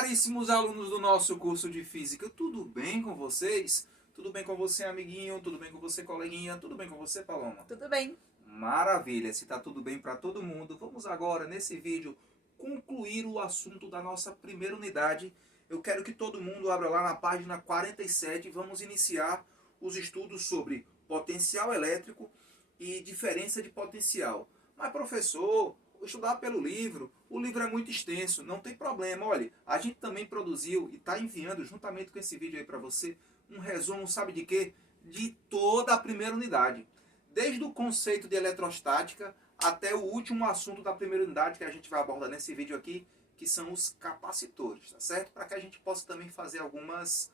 Caríssimos alunos do nosso curso de Física, tudo bem com vocês? Tudo bem com você, amiguinho? Tudo bem com você, coleguinha? Tudo bem com você, Paloma? Tudo bem. Maravilha! Se tá tudo bem para todo mundo, vamos agora, nesse vídeo, concluir o assunto da nossa primeira unidade. Eu quero que todo mundo abra lá na página 47 e vamos iniciar os estudos sobre potencial elétrico e diferença de potencial. Mas, professor, vou estudar pelo livro, o livro é muito extenso, não tem problema. Olha, a gente também produziu e está enviando, juntamente com esse vídeo aí para você, um resumo, sabe de quê? De toda a primeira unidade. Desde o conceito de eletrostática até o último assunto da primeira unidade que a gente vai abordar nesse vídeo aqui, que são os capacitores, tá certo? Para que a gente possa também fazer algumas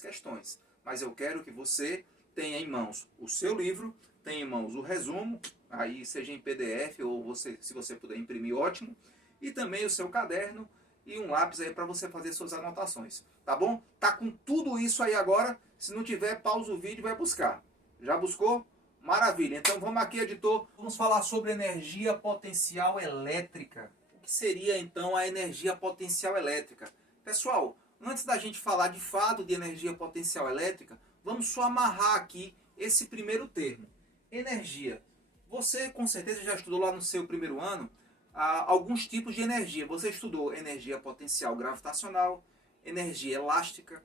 questões. Mas eu quero que você tenha em mãos o seu livro, tenha em mãos o resumo, aí seja em PDF ou você, se você puder imprimir, ótimo, e também o seu caderno e um lápis aí para você fazer suas anotações, tá bom? Tá com tudo isso aí agora, se não tiver, pausa o vídeo e vai buscar. Já buscou? Maravilha, então vamos aqui, editor, vamos falar sobre energia potencial elétrica. O que seria então a energia potencial elétrica? Pessoal, antes da gente falar de fato de energia potencial elétrica, vamos só amarrar aqui esse primeiro termo. Energia. Você com certeza já estudou lá no seu primeiro ano alguns tipos de energia. Você estudou energia potencial gravitacional, energia elástica,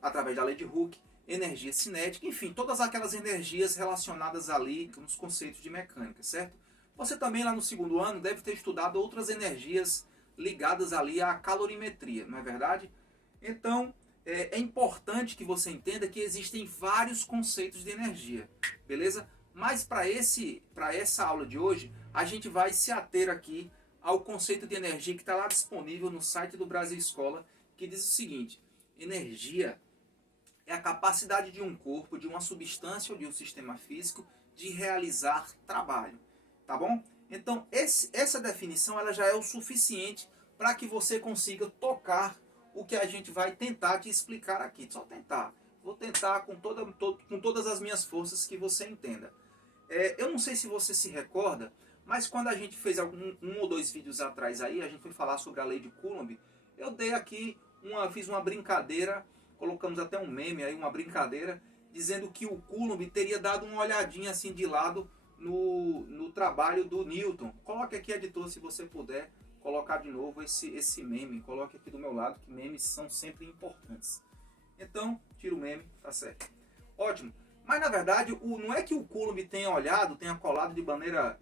através da lei de Hooke, energia cinética, enfim, todas aquelas energias relacionadas ali nos conceitos de mecânica, certo? Você também lá no segundo ano deve ter estudado outras energias ligadas ali à calorimetria, não é verdade? Então, é importante que você entenda que existem vários conceitos de energia, beleza? Mas para essa aula de hoje, a gente vai se ater aqui ao conceito de energia que está lá disponível no site do Brasil Escola, que diz o seguinte: energia é a capacidade de um corpo, de uma substância ou de um sistema físico de realizar trabalho, tá bom? Então, essa definição ela já é o suficiente para que você consiga tocar o que a gente vai tentar te explicar aqui. Só tentar. Vou tentar com todas as minhas forças que você entenda. Eu não sei se você se recorda, mas quando a gente fez um ou dois vídeos atrás aí, a gente foi falar sobre a lei de Coulomb, eu dei aqui, fiz uma brincadeira, colocamos até um meme aí, uma brincadeira, dizendo que o Coulomb teria dado uma olhadinha assim de lado no trabalho do Newton. Coloque aqui, editor, se você puder, colocar de novo esse meme, coloque aqui do meu lado, que memes são sempre importantes. Então, tira o meme, tá certo. Ótimo. Mas na verdade, não é que o Coulomb tenha olhado, tenha colado de maneira,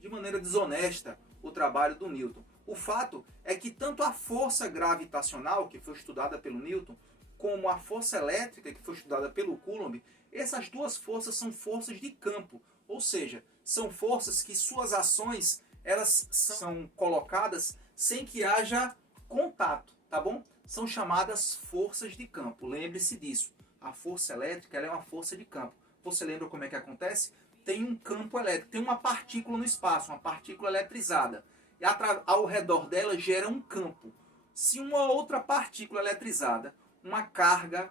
de maneira desonesta o trabalho do Newton. O fato é que tanto a força gravitacional, que foi estudada pelo Newton, como a força elétrica, que foi estudada pelo Coulomb, essas duas forças são forças de campo, ou seja, são forças que suas ações elas são colocadas sem que haja contato, tá bom? São chamadas forças de campo. Lembre-se disso. A força elétrica ela é uma força de campo. Você lembra como é que acontece? Tem um campo elétrico, tem uma partícula no espaço, uma partícula eletrizada. E ao redor dela gera um campo. Se uma outra partícula eletrizada, uma carga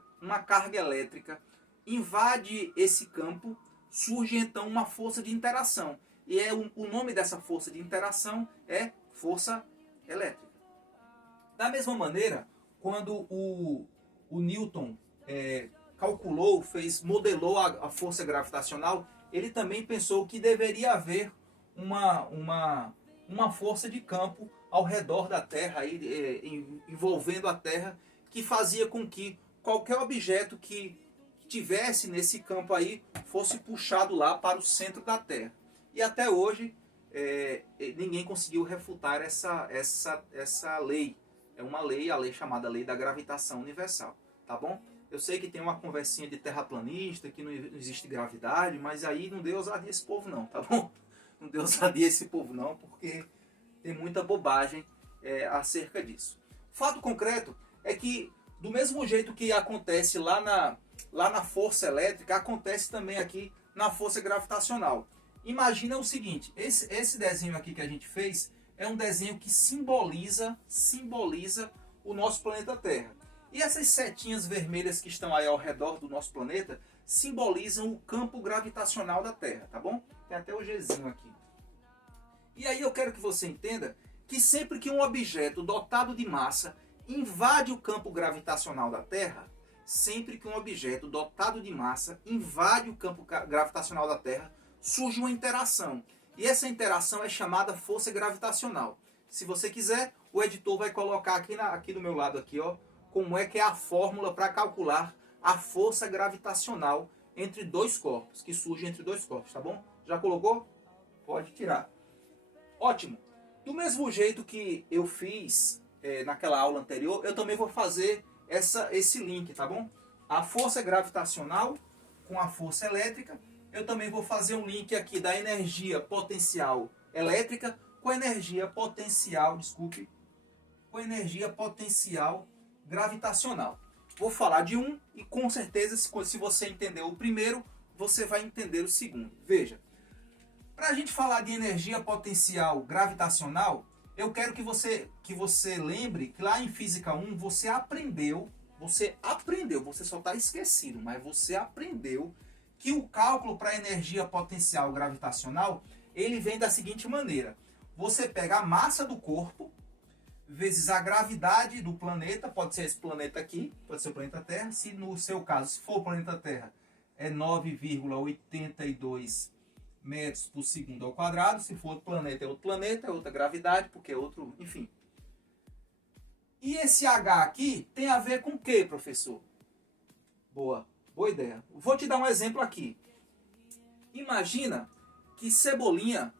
elétrica, invade esse campo, surge então uma força de interação. E o nome dessa força de interação é força elétrica. Da mesma maneira, quando o Newton modelou a força gravitacional, ele também pensou que deveria haver uma força de campo ao redor da Terra, envolvendo a Terra, que fazia com que qualquer objeto que tivesse nesse campo aí fosse puxado lá para o centro da Terra. E até hoje ninguém conseguiu refutar essa lei. É uma lei, a lei chamada Lei da Gravitação Universal, tá bom? Eu sei que tem uma conversinha de terraplanista, que não existe gravidade, mas aí não deu ousadia esse povo não, tá bom? Não deu ousadia esse povo não, porque tem muita bobagem acerca disso. Fato concreto é que, do mesmo jeito que acontece lá na força elétrica, acontece também aqui na força gravitacional. Imagina o seguinte, esse desenho aqui que a gente fez é um desenho que simboliza o nosso planeta Terra. E essas setinhas vermelhas que estão aí ao redor do nosso planeta simbolizam o campo gravitacional da Terra, tá bom? Tem até o Gzinho aqui. E aí eu quero que você entenda que sempre que um objeto dotado de massa invade o campo gravitacional da Terra, sempre que um objeto dotado de massa invade o campo gravitacional da Terra, surge uma interação. E essa interação é chamada força gravitacional. Se você quiser, o editor vai colocar aqui do meu lado, aqui, ó, como é que é a fórmula para calcular a força gravitacional entre dois corpos, que surge entre dois corpos, tá bom? Já colocou? Pode tirar. Ótimo. Do mesmo jeito que eu fiz naquela aula anterior, eu também vou fazer esse link, tá bom? A força gravitacional com a força elétrica. Eu também vou fazer um link aqui da energia potencial elétrica com a energia potencial, com a energia potencial gravitacional. Vou falar de um e com certeza, se você entendeu o primeiro, você vai entender o segundo. Veja, para a gente falar de energia potencial gravitacional, eu quero que você lembre que lá em Física 1 você aprendeu, você só está esquecido, mas você aprendeu que o cálculo para a energia potencial gravitacional, ele vem da seguinte maneira. Você pega a massa do corpo, vezes a gravidade do planeta, pode ser esse planeta aqui, pode ser o planeta Terra, se no seu caso, se for o planeta Terra, é 9,82 metros por segundo ao quadrado, se for outro planeta, é outra gravidade, porque é outro, enfim. E esse H aqui tem a ver com o que, professor? Boa ideia. Vou te dar um exemplo aqui. Imagina que Cebolinha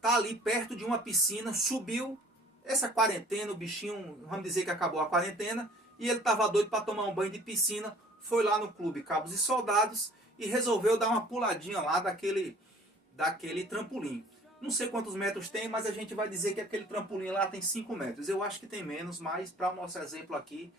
tá ali perto de uma piscina, subiu essa quarentena, o bichinho, vamos dizer que acabou a quarentena, e ele estava doido para tomar um banho de piscina, foi lá no Clube Cabos e Soldados e resolveu dar uma puladinha lá daquele trampolim. Não sei quantos metros tem, mas a gente vai dizer que aquele trampolim lá tem 5 metros. Eu acho que tem menos, mas para o nosso exemplo aqui,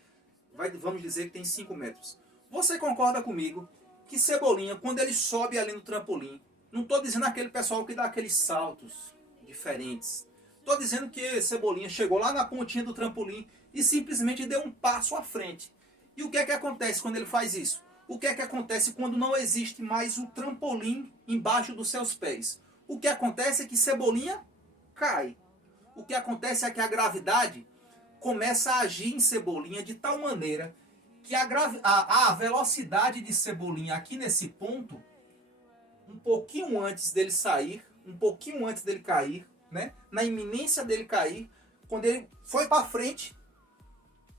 vamos dizer que tem 5 metros. Você concorda comigo que Cebolinha, quando ele sobe ali no trampolim, não estou dizendo aquele pessoal que dá aqueles saltos diferentes. Estou dizendo que Cebolinha chegou lá na pontinha do trampolim e simplesmente deu um passo à frente. E o que é que acontece quando ele faz isso? O que é que acontece quando não existe mais o trampolim embaixo dos seus pés? O que acontece é que Cebolinha cai. O que acontece é que a gravidade começa a agir em Cebolinha de tal maneira que a velocidade de Cebolinha aqui nesse ponto, um pouquinho antes dele sair, um pouquinho antes dele cair, né, na iminência dele cair, quando ele foi para frente,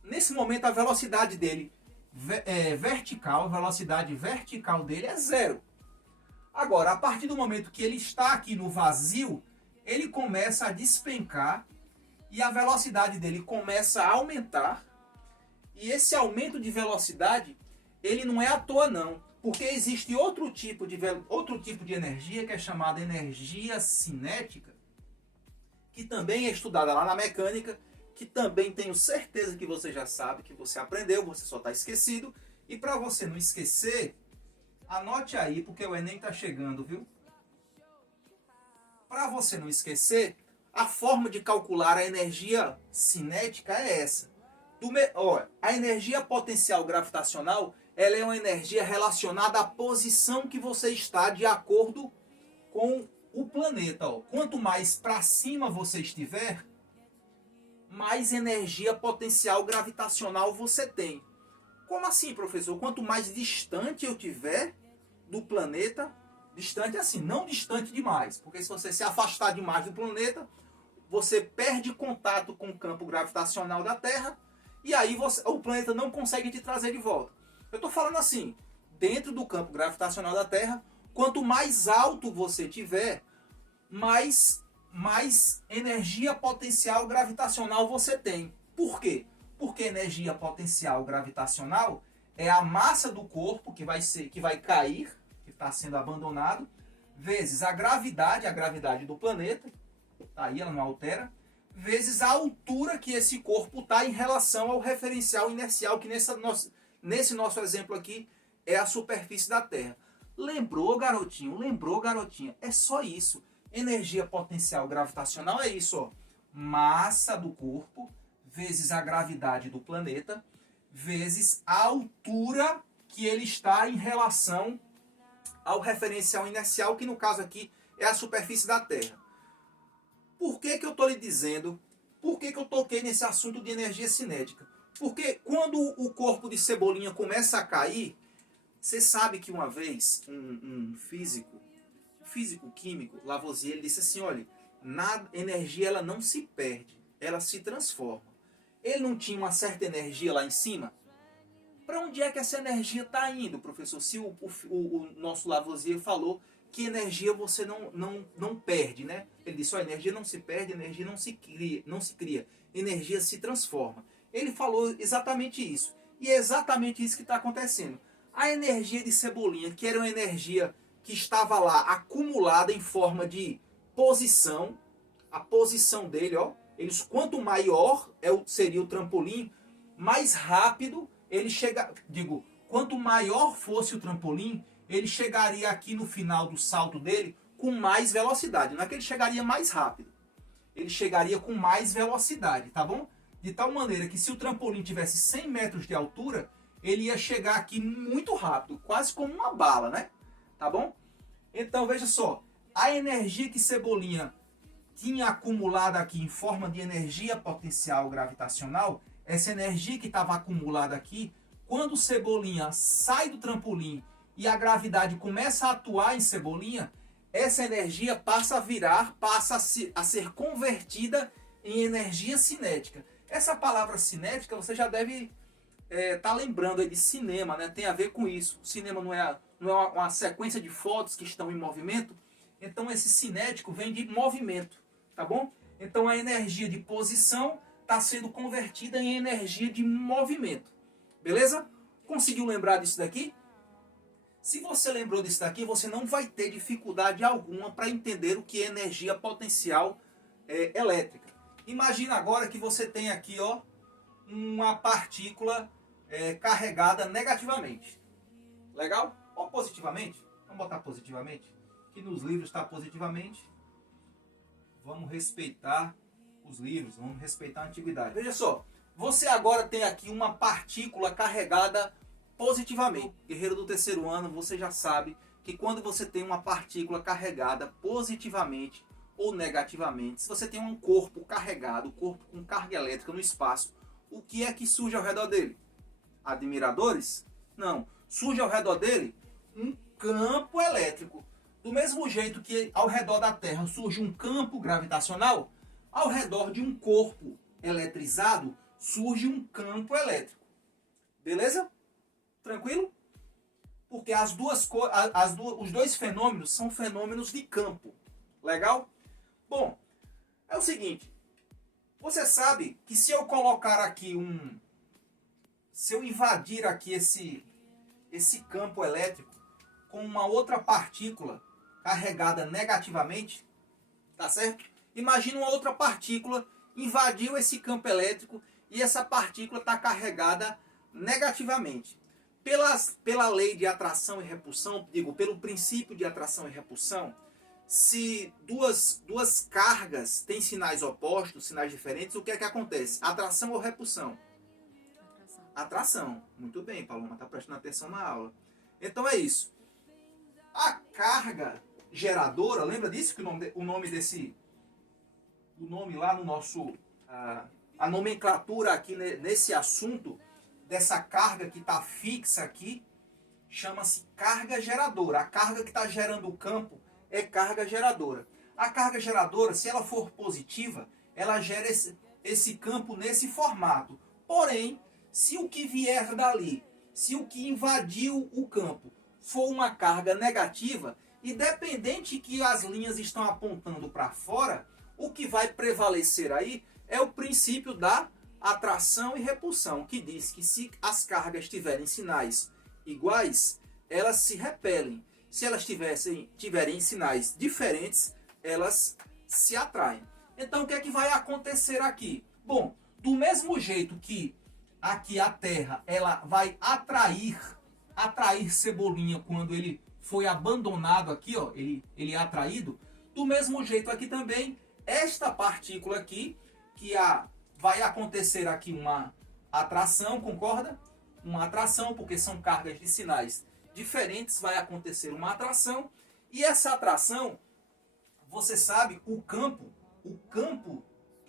nesse momento a velocidade dele vertical, a velocidade vertical dele é 0. Agora, a partir do momento que ele está aqui no vazio, ele começa a despencar e a velocidade dele começa a aumentar. E esse aumento de velocidade, ele não é à toa não, porque existe outro tipo de energia que é chamada energia cinética, que também é estudada lá na mecânica, que também tenho certeza que você já sabe, que você aprendeu, você só está esquecido. E para você não esquecer, anote aí, porque o Enem está chegando, viu? Para você não esquecer, a forma de calcular a energia cinética é essa. A energia potencial gravitacional, ela é uma energia relacionada à posição que você está de acordo com o planeta. Quanto mais para cima você estiver, mais energia potencial gravitacional você tem. Como assim, professor? Quanto mais distante eu tiver do planeta, distante assim, não distante demais, porque se você se afastar demais do planeta, você perde contato com o campo gravitacional da Terra e aí o planeta não consegue te trazer de volta. Eu estou falando assim, dentro do campo gravitacional da Terra, quanto mais alto você tiver, mais energia potencial gravitacional você tem. Por quê? Porque energia potencial gravitacional é a massa do corpo que vai cair, que está sendo abandonado, vezes a gravidade do planeta, tá aí, ela não altera, vezes a altura que esse corpo está em relação ao referencial inercial, que nesse nosso exemplo aqui é a superfície da Terra. Lembrou, garotinho? Lembrou, garotinha? É só isso. Energia potencial gravitacional é isso, ó. Massa do corpo vezes a gravidade do planeta vezes a altura que ele está em relação ao referencial inercial, que no caso aqui é a superfície da Terra. Por que eu estou lhe dizendo? Por que eu toquei nesse assunto de energia cinética? Porque quando o corpo de Cebolinha começa a cair, você sabe que uma vez um físico químico, Lavoisier, ele disse assim, olha, energia ela não se perde, ela se transforma. Ele não tinha uma certa energia lá em cima? Para onde é que essa energia está indo, professor? Se o nosso Lavoisier falou que energia você não perde, né? Ele disse, a energia não se perde, energia não se cria, energia se transforma. Ele falou exatamente isso. E é exatamente isso que está acontecendo. A energia de Cebolinha, que era uma energia que estava lá acumulada em forma de posição, a posição dele, ó, quanto maior seria o trampolim, mais rápido ele chega, quanto maior fosse o trampolim, ele chegaria aqui no final do salto dele com mais velocidade. Não é que ele chegaria mais rápido, ele chegaria com mais velocidade, tá bom? De tal maneira que se o trampolim tivesse 100 metros de altura, ele ia chegar aqui muito rápido, quase como uma bala, né? Tá bom? Então veja só, a energia que Cebolinha tinha acumulado aqui em forma de energia potencial gravitacional, essa energia que estava acumulada aqui, quando o Cebolinha sai do trampolim e a gravidade começa a atuar em Cebolinha, essa energia passa a ser convertida em energia cinética. Essa palavra cinética você já deve tá lembrando aí de cinema, né? Tem a ver com isso. O cinema não é uma sequência de fotos que estão em movimento. Então esse cinético vem de movimento, tá bom? Então a energia de posição está sendo convertida em energia de movimento. Beleza? Conseguiu lembrar disso daqui? Se você lembrou disso daqui, você não vai ter dificuldade alguma para entender o que é energia potencial elétrica. Imagina agora que você tem aqui, ó, uma partícula carregada negativamente. Legal? Ou positivamente. Vamos botar positivamente. Que nos livros está positivamente. Vamos respeitar os livros, vamos respeitar a antiguidade. Veja só, você agora tem aqui uma partícula carregada positivamente. Guerreiro do terceiro ano, você já sabe que quando você tem uma partícula carregada positivamente ou negativamente, se você tem um corpo carregado, um corpo com carga elétrica no espaço, o que é que surge ao redor dele? Admiradores? Não. Surge ao redor dele um campo elétrico. Do mesmo jeito que ao redor da Terra surge um campo gravitacional, ao redor de um corpo eletrizado surge um campo elétrico. Beleza? Tranquilo? Porque os dois fenômenos são fenômenos de campo. Legal? Bom, é o seguinte. Você sabe que se eu colocar aqui se eu invadir aqui esse campo elétrico com uma outra partícula carregada negativamente, tá certo? Imagina uma outra partícula invadiu esse campo elétrico e essa partícula está carregada negativamente. Pela lei de atração e repulsão, pelo princípio de atração e repulsão, se duas cargas têm sinais opostos, sinais diferentes, o que é que acontece? Atração ou repulsão? Atração. Muito bem, Paloma, está prestando atenção na aula. Então é isso. A carga geradora, lembra disso? Que o nome lá no nosso... a nomenclatura aqui nesse assunto, dessa carga que está fixa aqui, chama-se carga geradora. A carga que está gerando o campo é carga geradora. A carga geradora, se ela for positiva, ela gera esse campo nesse formato. Porém, se o que vier dali, se o que invadiu o campo for uma carga negativa, independente que as linhas estão apontando para fora, o que vai prevalecer aí é o princípio da atração e repulsão, que diz que se as cargas tiverem sinais iguais, elas se repelem. Se elas tiverem sinais diferentes, elas se atraem. Então o que é que vai acontecer aqui? Bom, do mesmo jeito que aqui a Terra ela vai atrair Cebolinha quando ele foi abandonado aqui, ó, ele é atraído, do mesmo jeito aqui também, esta partícula aqui, vai acontecer aqui uma atração, concorda? Uma atração, porque são cargas de sinais diferentes, vai acontecer uma atração, e essa atração, você sabe, o campo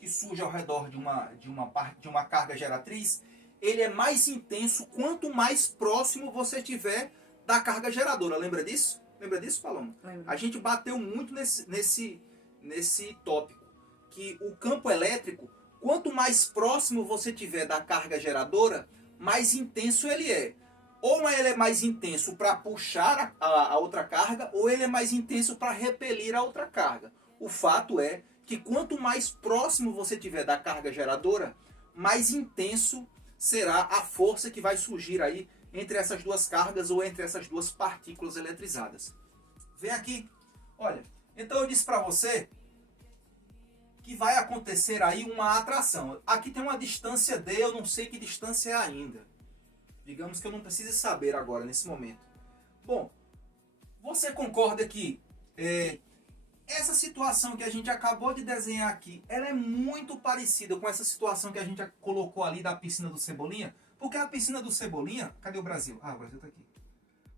que surge ao redor de uma carga geratriz, ele é mais intenso quanto mais próximo você estiver da carga geradora. Lembra disso? Lembra disso, Paloma? Lembro. A gente bateu muito nesse tópico, que o campo elétrico, quanto mais próximo você tiver da carga geradora, mais intenso ele é. Ou ele é mais intenso para puxar a outra carga, ou ele é mais intenso para repelir a outra carga. O fato é que quanto mais próximo você tiver da carga geradora, mais intenso será a força que vai surgir aí entre essas duas cargas ou entre essas duas partículas eletrizadas. Vem aqui. Olha, então eu disse para você que vai acontecer aí uma atração. Aqui tem uma distância D, eu não sei que distância é ainda. Digamos que eu não precise saber agora, nesse momento. Bom, você concorda que essa situação que a gente acabou de desenhar aqui, ela é muito parecida com essa situação que a gente colocou ali da piscina do Cebolinha? Porque a piscina do Cebolinha... Cadê o Brasil? Ah, o Brasil está aqui.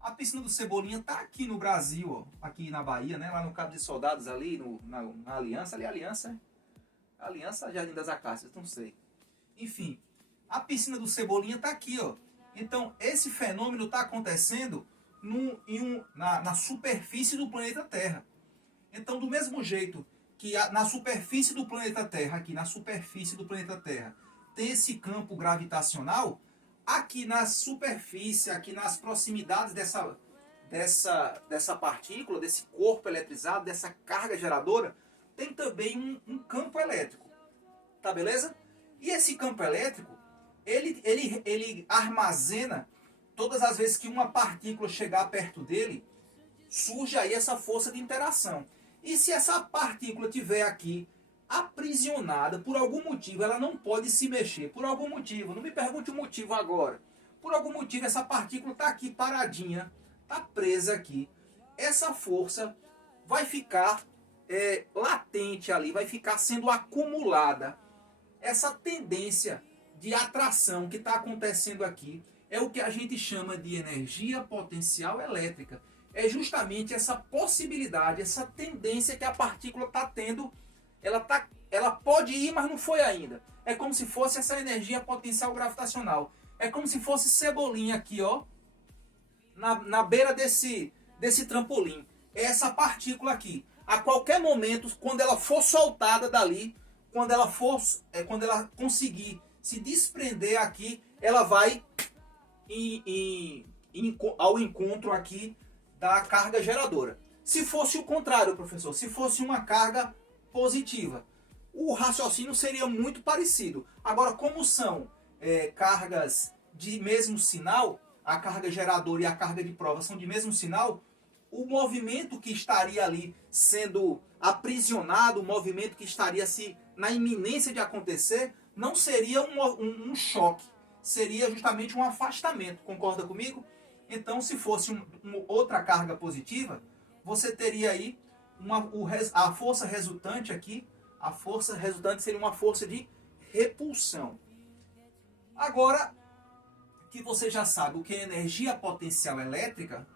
A piscina do Cebolinha está aqui no Brasil, ó, aqui na Bahia, né? Lá no Cabo de Soldados, ali na Aliança. Ali, Aliança, Aliança Jardim das Acácias, não sei. Enfim, a piscina do Cebolinha está aqui, ó. Então, esse fenômeno está acontecendo na superfície do planeta Terra. Então, do mesmo jeito que na superfície do planeta Terra, aqui na superfície do planeta Terra, tem esse campo gravitacional, aqui na superfície, aqui nas proximidades dessa partícula, desse corpo eletrizado, dessa carga geradora, tem também um campo elétrico. Tá beleza? E esse campo elétrico, ele armazena, todas as vezes que uma partícula chegar perto dele, surge aí essa força de interação. E se essa partícula estiver aqui aprisionada, por algum motivo, ela não pode se mexer, por algum motivo, não me pergunte o motivo agora, por algum motivo essa partícula está aqui paradinha, está presa aqui, essa força vai ficar latente ali, vai ficar sendo acumulada. Essa tendência de atração que está acontecendo aqui é o que a gente chama de energia potencial elétrica. É justamente essa possibilidade, essa tendência que a partícula está tendo. Ela pode ir, mas não foi ainda. É como se fosse essa energia potencial gravitacional. É como se fosse Cebolinha aqui, ó, na beira desse trampolim. É essa partícula aqui. A qualquer momento, quando ela for soltada dali, quando ela conseguir se desprender aqui, ela vai ao encontro aqui da carga geradora. Se fosse o contrário, professor, se fosse uma carga positiva, o raciocínio seria muito parecido. Agora, como são cargas de mesmo sinal, a carga geradora e a carga de prova são de mesmo sinal, o movimento que estaria ali sendo aprisionado, o movimento que estaria na iminência de acontecer, não seria um choque, seria justamente um afastamento. Concorda comigo? Então, se fosse outra carga positiva, você teria aí a força resultante aqui, a força resultante seria uma força de repulsão. Agora que você já sabe o que é energia potencial elétrica,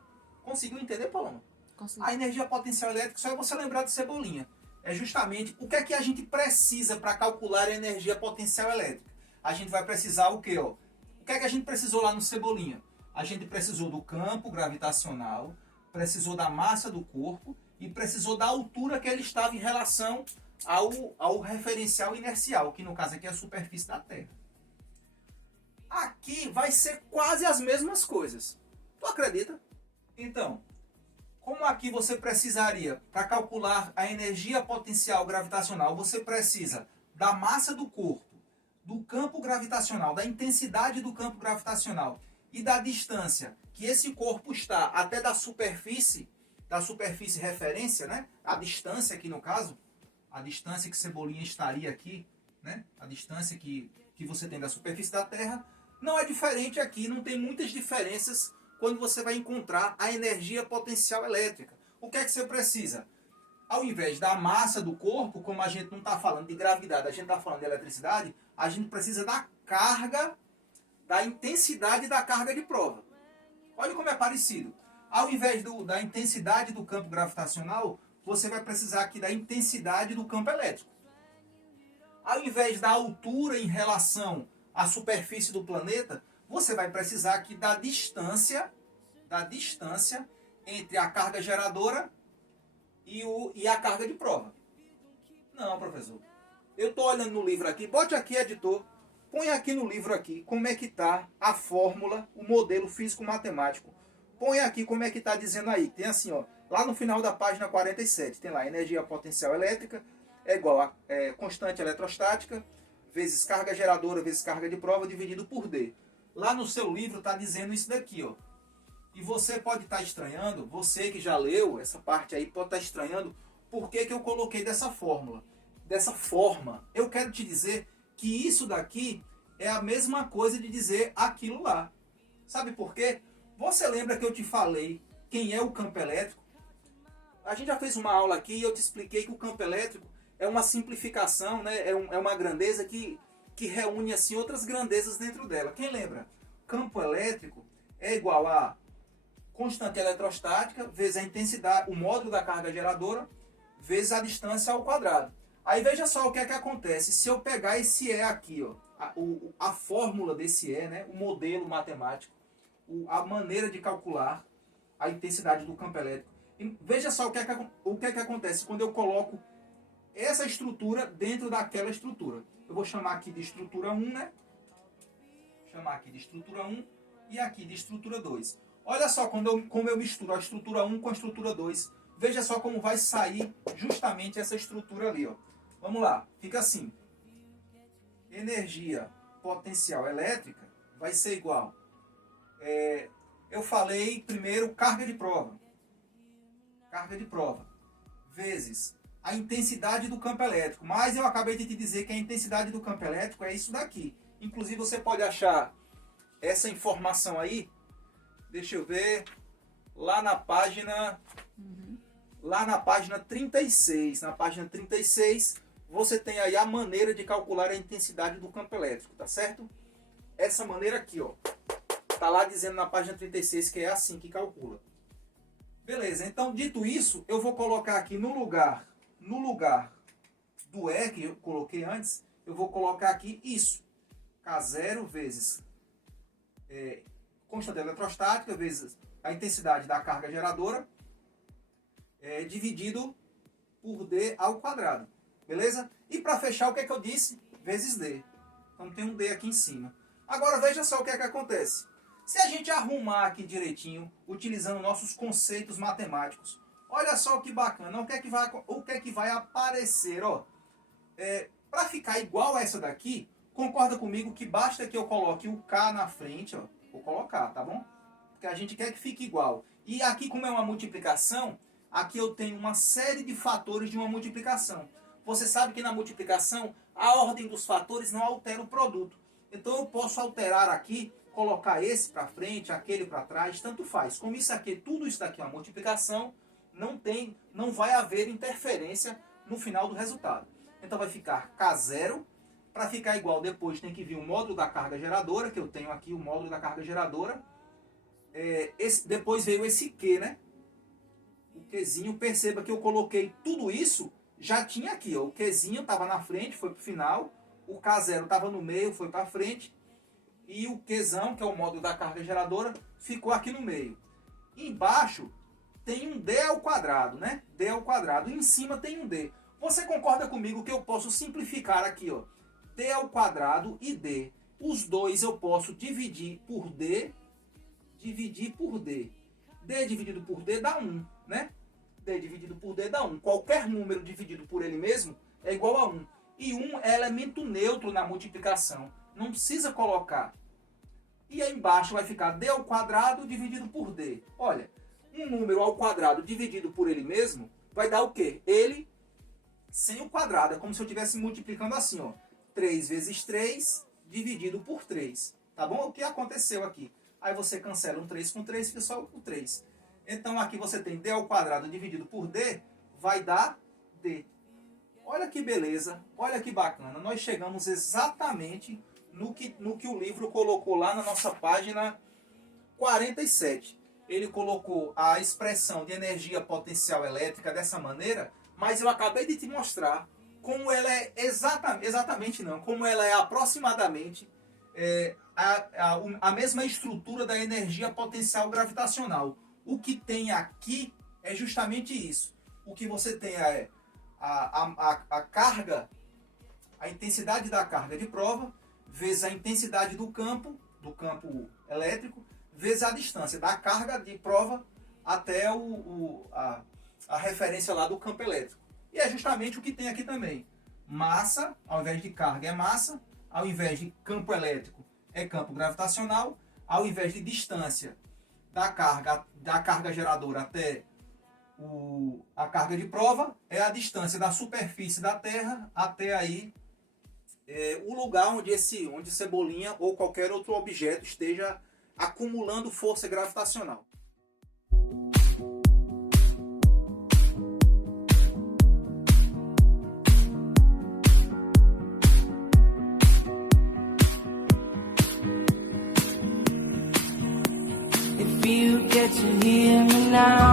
conseguiu entender, Paloma? Consegui. A energia potencial elétrica, só é você lembrar de Cebolinha. É justamente o que é que a gente precisa para calcular a energia potencial elétrica. A gente vai precisar o quê? Ó? O que é que a gente precisou lá no Cebolinha? A gente precisou do campo gravitacional, precisou da massa do corpo e precisou da altura que ele estava em relação ao referencial inercial, que no caso aqui é a superfície da Terra. Aqui vai ser quase as mesmas coisas. Tu acredita? Então, como aqui você precisaria, para calcular a energia potencial gravitacional, você precisa da massa do corpo, do campo gravitacional, da intensidade do campo gravitacional e da distância que esse corpo está até da superfície referência, né? A distância aqui no caso, a distância que Cebolinha estaria aqui, né? A distância que você tem da superfície da Terra, não é diferente aqui, não tem muitas diferenças quando você vai encontrar a energia potencial elétrica. O que é que você precisa? Ao invés da massa do corpo, como a gente não está falando de gravidade, a gente está falando de eletricidade, a gente precisa da carga, da intensidade da carga de prova. Olha como é parecido. Ao invés da intensidade do campo gravitacional, você vai precisar aqui da intensidade do campo elétrico. Ao invés da altura em relação à superfície do planeta, você vai precisar aqui da distância entre a carga geradora e a carga de prova. Não, professor. Eu estou olhando no livro aqui, bote aqui, editor, põe aqui no livro aqui como é que está a fórmula, o modelo físico-matemático. Põe aqui como é que está dizendo aí. Tem assim, ó, lá no final da página 47, tem lá, energia potencial elétrica é igual a constante eletrostática vezes carga geradora vezes carga de prova dividido por D. Lá no seu livro está dizendo isso daqui, ó. E você pode estar estranhando, você que já leu essa parte aí, pode estar estranhando por que eu coloquei dessa fórmula, dessa forma. Eu quero te dizer que isso daqui é a mesma coisa de dizer aquilo lá. Sabe por quê? Você lembra que eu te falei quem é o campo elétrico? A gente já fez uma aula aqui e eu te expliquei que o campo elétrico é uma simplificação, né? é uma grandeza que reúne assim, outras grandezas dentro dela. Quem lembra? Campo elétrico é igual a constante eletrostática vezes a intensidade, o módulo da carga geradora, vezes a distância ao quadrado. Aí veja só o que é que acontece. Se eu pegar esse E aqui, ó, a fórmula desse E, né, o modelo matemático, a maneira de calcular a intensidade do campo elétrico. E veja só o que é que acontece quando eu coloco essa estrutura dentro daquela estrutura. Eu vou chamar aqui de estrutura 1, né? Chamar aqui de estrutura 1 e aqui de estrutura 2. Olha só como eu misturo a estrutura 1 com a estrutura 2. Veja só como vai sair justamente essa estrutura ali, ó. Vamos lá, fica assim. Energia potencial elétrica vai ser igual. Eu falei primeiro carga de prova. Carga de prova. Vezes a intensidade do campo elétrico. Mas eu acabei de te dizer que a intensidade do campo elétrico é isso daqui. Inclusive você pode achar essa informação aí. Deixa eu ver. Lá na página 36. Na página 36, você tem aí a maneira de calcular a intensidade do campo elétrico, tá certo? Essa maneira aqui, ó. Tá lá dizendo na página 36 que é assim que calcula. Beleza, então dito isso, eu vou colocar aqui no lugar do E que eu coloquei antes, eu vou colocar aqui isso. K0 vezes constante eletrostática vezes a intensidade da carga geradora dividido por D ao quadrado. Beleza? E para fechar, o que é que eu disse? Vezes D. Então tem um D aqui em cima. Agora veja só o que é que acontece. Se a gente arrumar aqui direitinho, utilizando nossos conceitos matemáticos, olha só que bacana, o que é que vai aparecer, ó. Para ficar igual a essa daqui, concorda comigo que basta que eu coloque o K na frente, ó. Vou colocar, tá bom? Porque a gente quer que fique igual. E aqui, como é uma multiplicação, aqui eu tenho uma série de fatores de uma multiplicação. Você sabe que na multiplicação, a ordem dos fatores não altera o produto. Então eu posso alterar aqui, colocar esse para frente, aquele para trás, tanto faz. Como isso aqui, tudo isso daqui é uma multiplicação, não vai haver interferência no final do resultado. Então vai ficar K0, para ficar igual depois tem que vir o módulo da carga geradora, que eu tenho aqui o módulo da carga geradora. Depois veio esse Q, né? O Qzinho, perceba que eu coloquei tudo isso, já tinha aqui, ó. O Qzinho estava na frente, foi para o final, o K0 estava no meio, foi para frente, e o Qzão, que é o módulo da carga geradora, ficou aqui no meio. Embaixo tem um D ao quadrado, né? D ao quadrado. E em cima tem um D. Você concorda comigo que eu posso simplificar aqui, ó? D ao quadrado e D. Os dois eu posso dividir por D, dividir por D. D dividido por D dá 1, né? D dividido por D dá 1. Qualquer número dividido por ele mesmo é igual a 1. E 1 é elemento neutro na multiplicação. Não precisa colocar. E aí embaixo vai ficar D ao quadrado dividido por D. Olha, um número ao quadrado dividido por ele mesmo vai dar o quê? Ele sem o quadrado. É como se eu estivesse multiplicando assim, ó. 3 vezes 3 dividido por 3. Tá bom? O que aconteceu aqui? Aí você cancela um 3 com 3, fica só o 3. Então aqui você tem D ao quadrado dividido por D, vai dar D. Olha que beleza, olha que bacana. Nós chegamos exatamente no que o livro colocou lá na nossa página 47. Ele colocou a expressão de energia potencial elétrica dessa maneira, mas eu acabei de te mostrar como ela é exatamente não, como ela é aproximadamente a mesma estrutura da energia potencial gravitacional. O que tem aqui é justamente isso. O que você tem é a carga, a intensidade da carga de prova, vezes a intensidade do campo elétrico, vezes a distância da carga de prova até a referência lá do campo elétrico. E é justamente o que tem aqui também. Massa, ao invés de carga, é massa. Ao invés de campo elétrico, é campo gravitacional. Ao invés de distância da carga geradora até a carga de prova, é a distância da superfície da Terra até aí o lugar onde Cebolinha ou qualquer outro objeto esteja acumulando força gravitacional. If you get to hear me now,